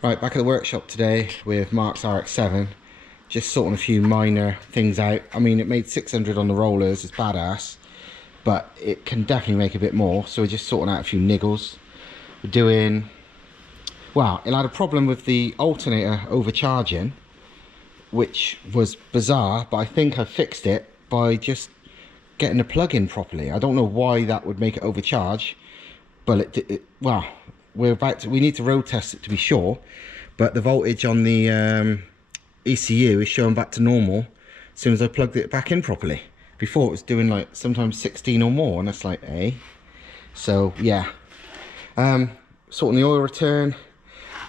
Right, back at the workshop today with Mark's RX7, just sorting a few minor things out. I mean, it made 600 on the rollers, it's badass, but it can definitely make a bit more, so we're just sorting out a few niggles. We're doing, well, it had a problem with the alternator overcharging, which was bizarre, but I think I fixed it by just getting the plug in properly. I don't know why that would make it overcharge, but well, we need to road test it to be sure, but the voltage on the ECU is showing back to normal as soon as I plugged it back in properly. Before it was doing like sometimes 16 or more, and that's like, eh? So yeah, sorting the oil return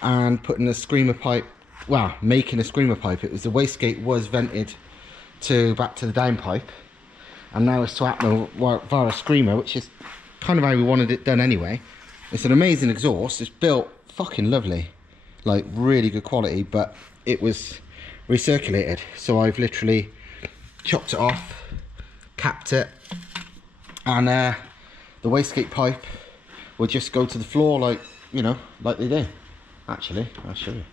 and putting a screamer pipe, well, making a screamer pipe. It was the wastegate was vented back to the downpipe, and now it's swapping via a screamer, which is kind of how we wanted it done anyway. It's an amazing exhaust. It's built fucking lovely, like really good quality, but it was recirculated, so I've literally chopped it off, capped it, and the wastegate pipe will just go to the floor, like, you know, like they do. Actually, I'll show you.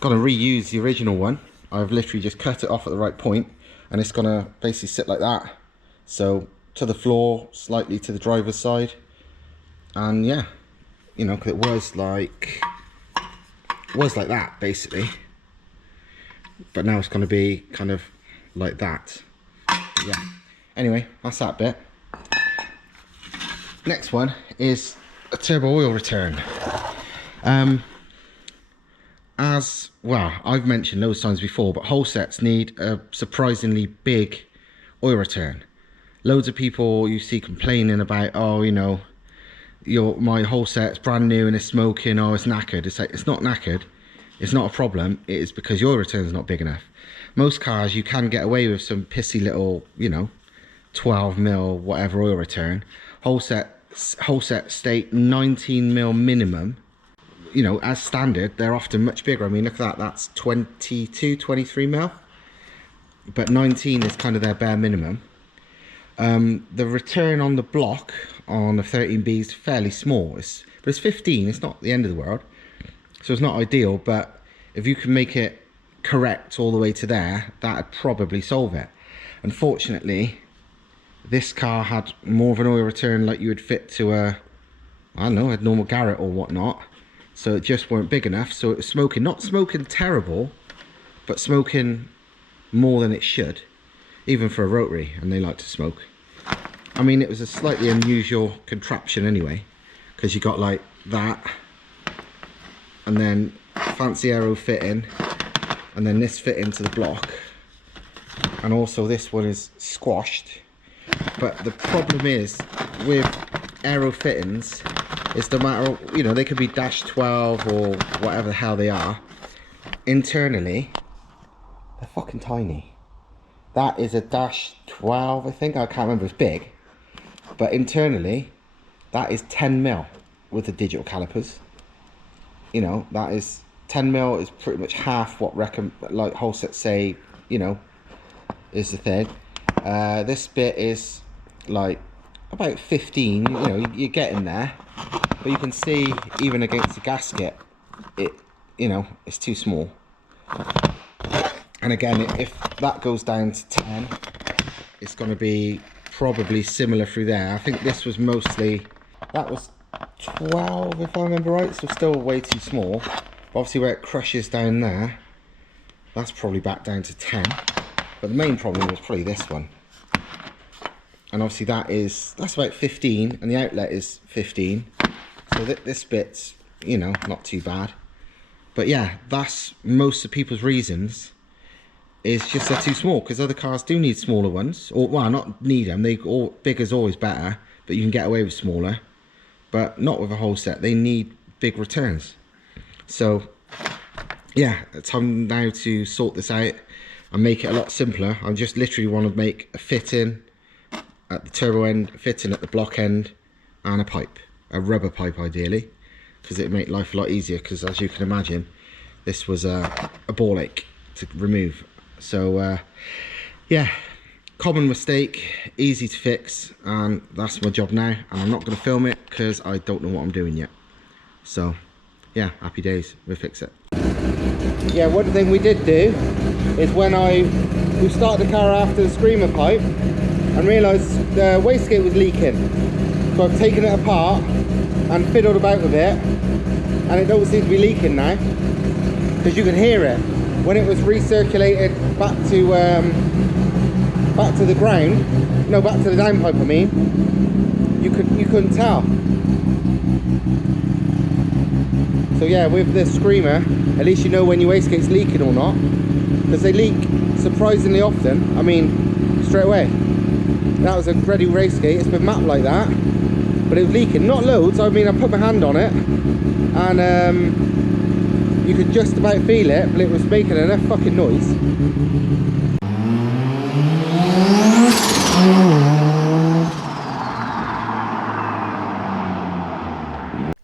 Gonna reuse the original one. I've literally just cut it off at the right point, and it's gonna basically sit like that, so to the floor, slightly to the driver's side. And yeah, you know, 'cause it was like that basically, but now it's going to be kind of like that. Yeah, anyway, that's that bit. Next one is a turbo oil return. As well, I've mentioned those times before, but Holsets need a surprisingly big oil return. Loads of people you see complaining about, oh, you know, my Holset's brand new and it's smoking, oh, it's knackered. It's like, it's not knackered, it's not a problem, it is because your return is not big enough. Most cars you can get away with some pissy little, you know, 12mm whatever oil return. Holset state 19mm minimum, you know, as standard. They're often much bigger. I mean, look at that, that's 22, 23mm, but 19 is kind of their bare minimum. The return on the block on the 13B is fairly small, but it's 15, it's not the end of the world, so it's not ideal, but if you can make it correct all the way to there, that'd probably solve it. Unfortunately, this car had more of an oil return like you would fit to a, I don't know, a normal Garrett or whatnot, so it just weren't big enough, so it was smoking, not smoking terrible, but smoking more than it should, even for a rotary, and they like to smoke. I mean, it was a slightly unusual contraption anyway, because you got like that, and then fancy aero fitting, and then this fit into the block, and also this one is squashed. But the problem is with aero fittings is no matter, you know, they could be -12 or whatever the hell they are, internally they're fucking tiny. That is a -12, I think, I can't remember, it's big, but internally that is 10mm with the digital calipers. You know, that is 10mm is pretty much half what like Holset say, you know, is the thing. This bit is like about 15, you know, you're getting there, but you can see even against the gasket, it, you know, it's too small. And again, if that goes down to 10, it's going to be probably similar through there. I think this was mostly, that was 12 if I remember right, so still way too small. But obviously where it crushes down there, that's probably back down to 10. But the main problem was probably this one. And obviously that's about 15, and the outlet is 15. So this bit's, you know, not too bad. But yeah, that's most of people's reasons. It's just they're too small, because other cars do need smaller ones, or well, not need them. Bigger's always better, but you can get away with smaller. But not with a Holset. They need big returns. So yeah, it's time now to sort this out and make it a lot simpler. I just literally want to make a fitting at the turbo end, a fitting at the block end, and a pipe, a rubber pipe ideally, because it'd make life a lot easier. Because as you can imagine, this was a ball ache to remove. So yeah, common mistake, easy to fix, and that's my job now. And I'm not going to film it because I don't know what I'm doing yet. So yeah, happy days, we'll fix it. Yeah, one thing we did do is when we started the car after the screamer pipe and realised the wastegate was leaking. So I've taken it apart and fiddled about with it, and it don't seem to be leaking now, because you can hear it. When it was recirculated back to the ground, no, back to the downpipe I mean, you couldn't tell. So yeah, with this screamer, at least you know when your wastegate's leaking or not, because they leak surprisingly often. I mean, straight away. That was a ready wastegate, it's been mapped like that, but it was leaking, not loads. I mean, I put my hand on it, and you could just about feel it, but it was making enough fucking noise.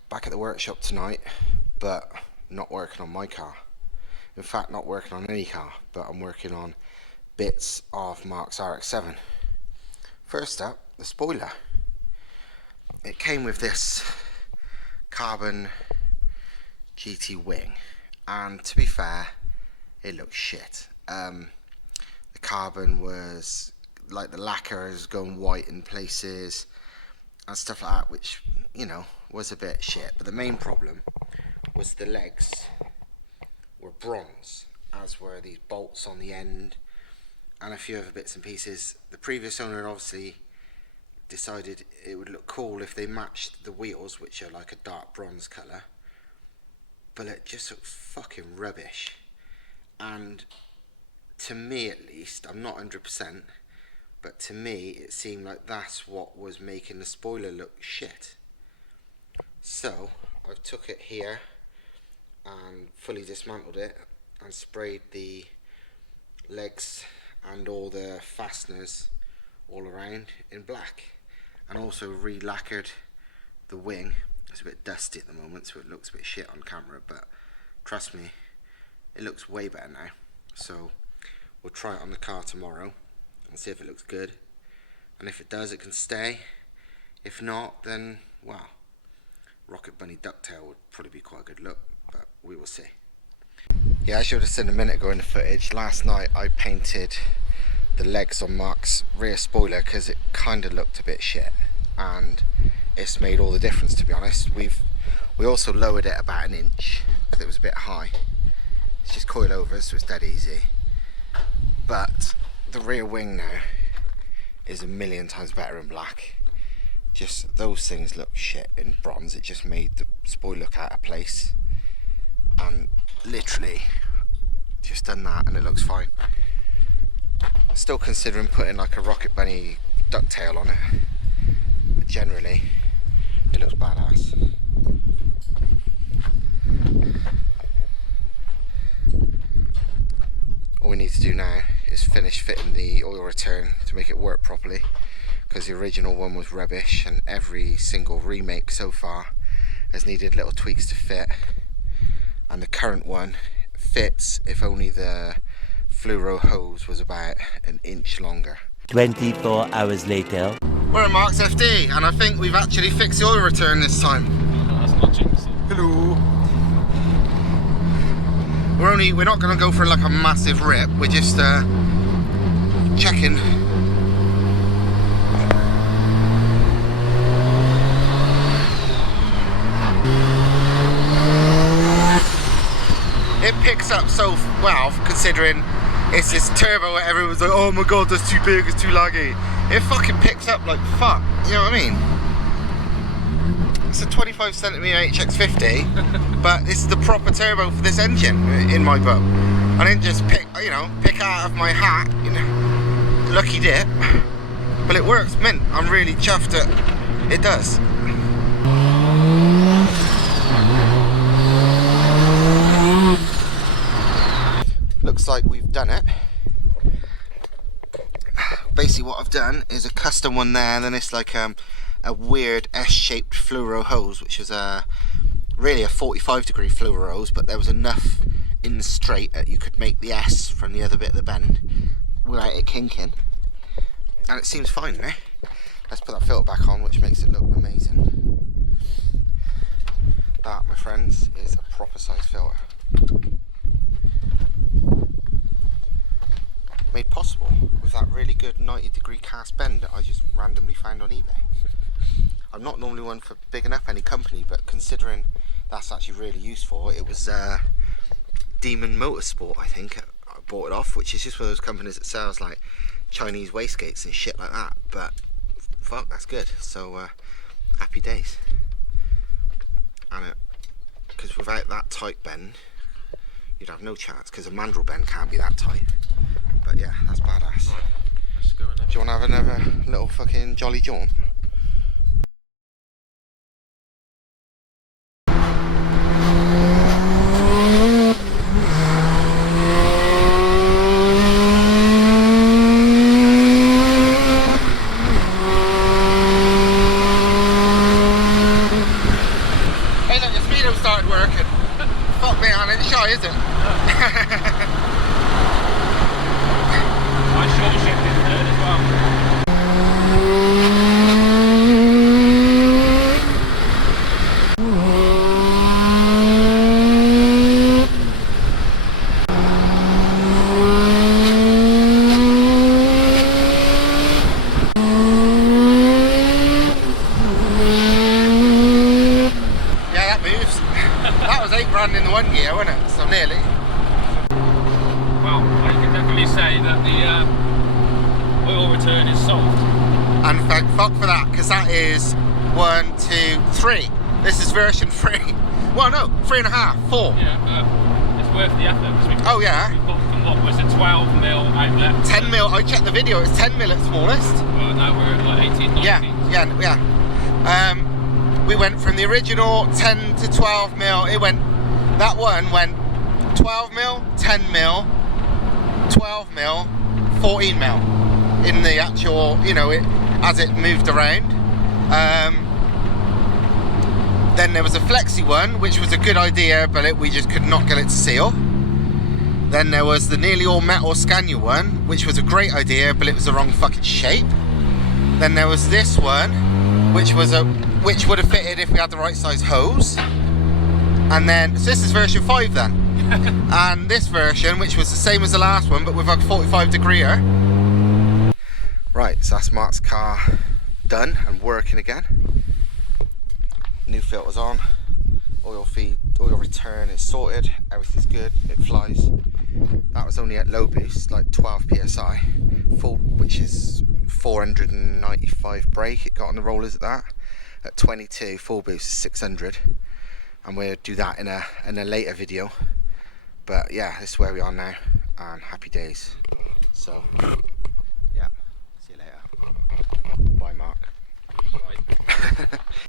Back at the workshop tonight, but not working on my car. In fact, not working on any car, but I'm working on bits of Mark's RX7. First up, the spoiler. It came with this carbon GT wing, and to be fair, it looks shit. The carbon was like, the lacquer is going white in places and stuff like that, which, you know, was a bit shit. But the main problem was the legs were bronze, as were these bolts on the end and a few other bits and pieces. The previous owner obviously decided it would look cool if they matched the wheels, which are like a dark bronze colour, but it just looked fucking rubbish. And to me at least, I'm not 100%, but to me it seemed like that's what was making the spoiler look shit. So I've took it here and fully dismantled it and sprayed the legs and all the fasteners all around in black, and also re-lacquered the wing. It's a bit dusty at the moment, so it looks a bit shit on camera, but trust me, it looks way better now. So we'll try it on the car tomorrow and see if it looks good, and if it does, it can stay. If not, then, well, Rocket Bunny ducktail would probably be quite a good look, but we will see. Yeah, as you would have seen a minute ago in the footage, last night I painted the legs on Mark's rear spoiler because it kind of looked a bit shit, and it's made all the difference, to be honest. We also lowered it about an inch because it was a bit high. It's just coil over, so it's dead easy. But the rear wing now is a million times better in black. Just those things look shit in bronze. It just made the spoiler look out of place, and literally just done that and it looks fine. Still considering putting like a Rocket Bunny ducktail on it, but generally it looks badass. All we need to do now is finish fitting the oil return to make it work properly, because the original one was rubbish and every single remake so far has needed little tweaks to fit, and the current one fits if only the fluoro hose was about an inch longer. 24 hours later. We're at Mark's FD, and I think we've actually fixed the oil return this time. That's not jinxing. Hello. We're not going to go for like a massive rip. We're just checking. It picks up so well, considering it's this turbo where everyone's like, oh my god, that's too big, it's too laggy. It fucking picks up like fuck, you know what I mean? It's a 25cm HX50, but it's the proper turbo for this engine in my book. I didn't just pick out of my hat, you know, lucky dip. But it works, mint. I'm really chuffed that it does. Looks like we've done it. Basically what I've done is a custom one there, and then it's like a weird S-shaped fluoro hose, which is really a 45-degree fluoro hose, but there was enough in the straight that you could make the S from the other bit of the bend without it kinking, and it seems fine now. Let's put that filter back on, which makes it look amazing. That, my friend, friends, is a proper size filter. Made possible with that really good 90-degree cast bend that I just randomly found on eBay. I'm not normally one for bigging up any company, but considering that's actually really useful, it was Demon Motorsport, I think, I bought it off, which is just one of those companies that sells like Chinese wastegates and shit like that, but fuck, that's good. So happy days. And because without that tight bend you'd have no chance, because a mandrel bend can't be that tight. But yeah, that's badass. Right, let's go and have Do you want to have another little fucking jolly jaunt? Hey look, the speedo started working. Fuck me, I ain't shy, is it? I short shifted third as well. Yeah, that moves. That was 8 grand in the one gear, wasn't it? So nearly. Well, I can definitely say that the oil return is soft. And thank fuck for that, because that is 1, 2, 3. This is version 3. Well, no, 3.5, 4. Yeah, but it's worth the effort because we've Oh yeah. we've got from what was a 12mm outlet. 10 mil. I checked the video. It's 10 mil at smallest. Well, now we're at like 18, 19. Yeah. We went from the original 10 to 12 mil. That one went 12 mil, 10 mil, 12 mil, 14 mil in the actual, you know, as it moved around. Then there was a flexi one, which was a good idea, but we just could not get it to seal. Then there was the nearly all metal Scania one, which was a great idea, but it was the wrong fucking shape. Then there was this one, which would have fitted if we had the right size hose. And then, so this is version 5 then. And this version, which was the same as the last one, but with a 45-degreer. Right, so that's Mark's car done and working again. New filters on, oil return is sorted, everything's good, it flies. That was only at low boost, like 12 psi, full, which is 495 brake. It got on the rollers at that. At 22, full boost is 600, and we'll do that in a later video. But yeah, this is where we are now, and happy days. So